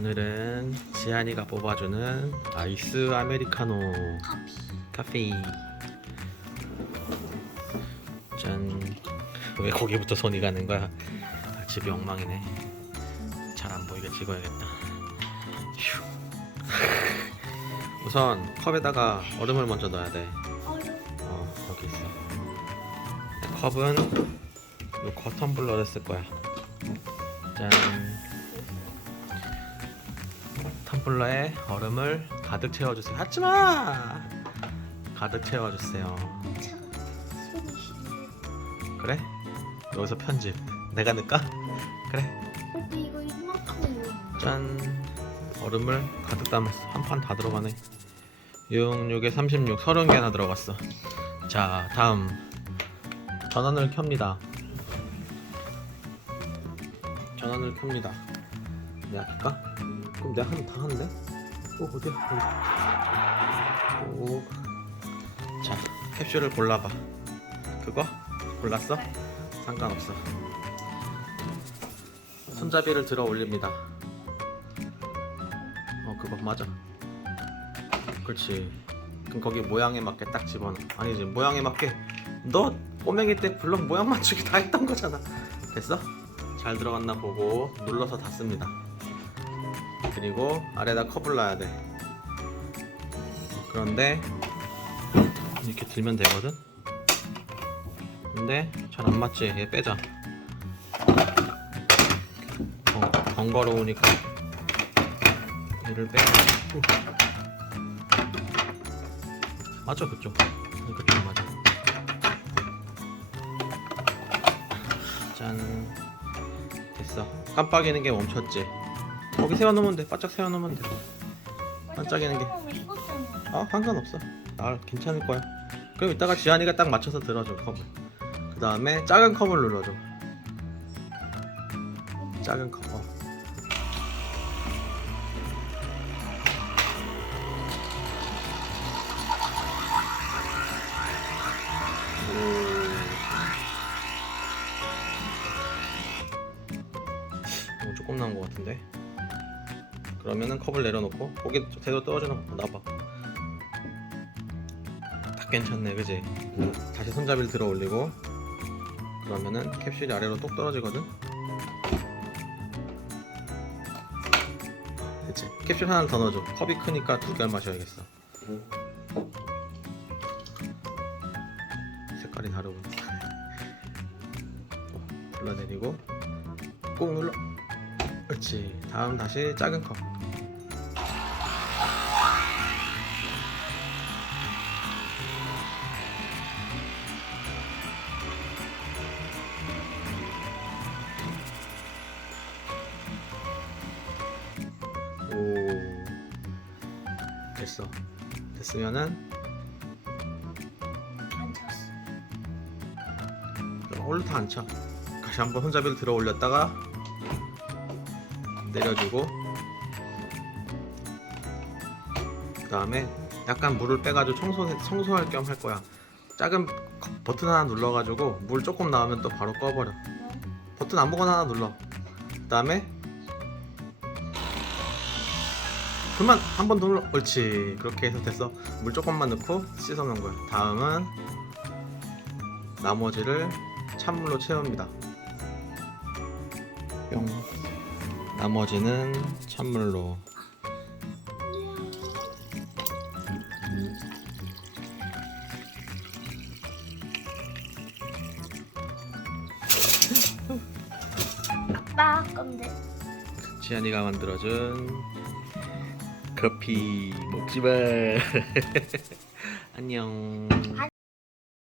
오늘은 지안이가 뽑아주는 아이스 아메리카노. 카페 짠. 왜 거기부터 손이 가는 거야? 아, 집이 엉망이네. 잘 안 보이게 찍어야겠다. 휴. 우선 컵에다가 얼음을 먼저 넣어야 돼. 어, 여기 있어. 컵은 요 컵텀블러를 쓸 거야. 짠. 텀블러에 얼음을 가득 채워주세요. 하지마! 가득 채워주세요. 그래? 여기서 편집. 내가 넣을까? 그래. 짠. 얼음을 가득 담았어. 한 판 다 들어가네. 6, 6에 36, 30개나 들어갔어. 자, 다음. 전원을 켭니다. 전원을 켭니다. 내가 할까? 그럼 내가 하면 다 하는데? 어, 어디야? 여기. 오. 자, 캡슐을 골라봐. 그거? 골랐어? 상관없어. 손잡이를 들어 올립니다. 어 그거 맞아 그렇지 그럼 거기 모양에 맞게 딱 집어넣어 아니지 모양에 맞게 너 꼬맹이 때 블럭 모양 맞추기 다 했던 거잖아 됐어? 잘 들어갔나 보고 눌러서 닫습니다 그리고 아래다 컵을 놔야 돼. 그런데 이렇게 들면 되거든? 근데 잘 안 맞지? 얘 빼자. 어, 번거로우니까. 얘를 빼고 맞아 그쪽. 그쪽 맞아. 짠. 됐어. 깜빡이는 게 멈췄지 거기 세워놓으면 돼. 바짝 세워놓으면 돼. 반짝이는 게. 아 상관없어. 아 괜찮을 거야. 그럼 이따가 지안이가 딱 맞춰서 들어줘 컵을. 그 다음에 작은 컵을 눌러줘. 작은 컵 어. 오, 조금 나온 것 같은데. 그러면은 컵을 내려놓고 고개 제대로 떨어지는 거 놔봐. 딱 괜찮네, 그지? 다시 손잡이를 들어 올리고 그러면은 캡슐이 아래로 똑 떨어지거든. 그치? 캡슐 하나 더 넣어줘. 컵이 크니까 두 개를 마셔야겠어. 색깔이 다르군. 어, 불러내리고 꾹 눌러. 그렇지. 다음 다시 작은 컵. 오 됐어 됐으면은. 홀로 다 앉혀 다시 한번 손잡이를 들어 올렸다가 내려주고 그 다음에 약간 물을 빼가지고 청소, 청소할 겸 할 거야. 작은 컵- 버튼 하나 눌러가지고 물 조금 나오면 또 바로 꺼버려. 버튼 아무거나 하나 눌러. 그 다음에 그만 한 번 더 눌러. 옳지. 그렇게 해서 됐어. 물 조금만 넣고 씻어 놓은 거야. 다음은 나머지를 찬물로 채웁니다. 뿅 나머지는 찬물로 아빠 건데. 지안이가 만들어준 커피 먹지마 안녕 안녕.